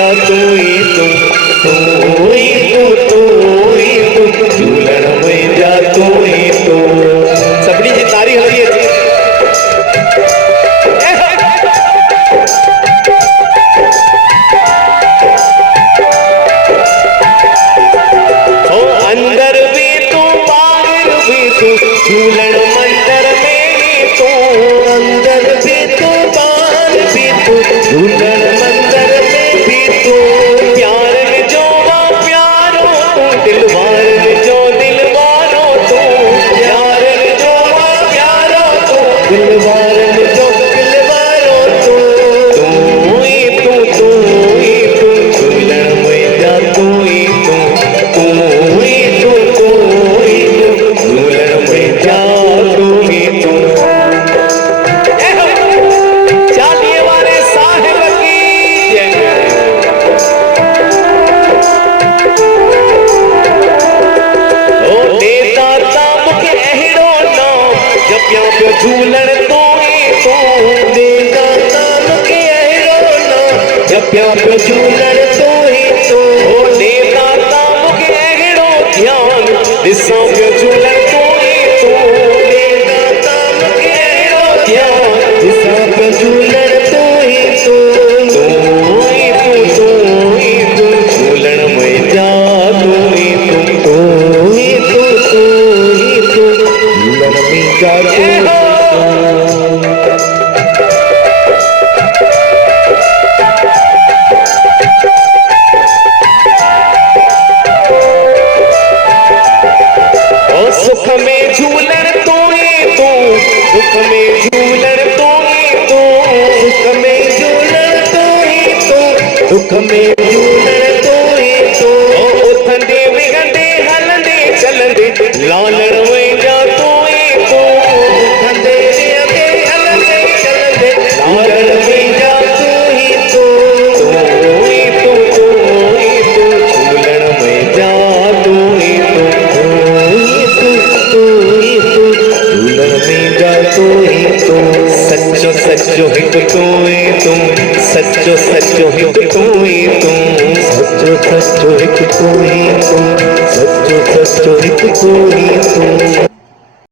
जा तू ही तू, तू ही तू, तू ही तू, झूलण में जा तू ही तू। सभिनी जी तारी हली अचे। अंदर भी तू बाहर भी तू, झूलण मंदिर में तू। अंदर भी तू बाहर भी तू, झूलण मंदिर में भी तू। प्यार में जो प्यारो तू, दिलवार में जो दिलवारो तू। प्यार में जो प्यारो तू, दिलवार में जो दिलवारो तू। तू ही तू, तू ही तू, झूलण में जा तू ही तू, तू ही तू, तू ही तू, झूलण में जा तू ही तू। चालीहे वारे साहिब की जय। ओ देता मुखे अहिड़ो नाम, जपिया पियो झूलण तू ही तू। देता मुखे अहिड़ो नाम, जपिया पियो झूलण तू ही तू। ओ देता मुखे अहिड़ो ध्यान, ॾिसां पियो झूलण तू ही तू। देता मुखे अहिड़ो ध्यान, ॾिसां पियो झूलण तू ही तू। तू ही तू, तू ही तू, झूलण में जा तू ही तू। तू ही तू, तू ही तू, झूलण में जा तू ही तू। सुख में झूलण तू ही तू, दुख में झूलण तू ही तू। सुख में झूलण तू ही तू, दुख में झूलण तू ही तू। उथंदे विहंदे हलंदे चलंदे, लालण में जा तू ही तू। उथंदे विहंदे हलंदे चलंदे, लालण में जा तू ही तू। तू ही तू, तू ही तू, झूलण में जा तू ही तू। झूलण में जा तू ही तू। सच्चो सच्चो हिक तू ही तू, सच्चो सच्चो हिक तू ही तू। सच्चो सच्चो हिक तू ही तू, सच्चो सच्चो हिक तू ही तू।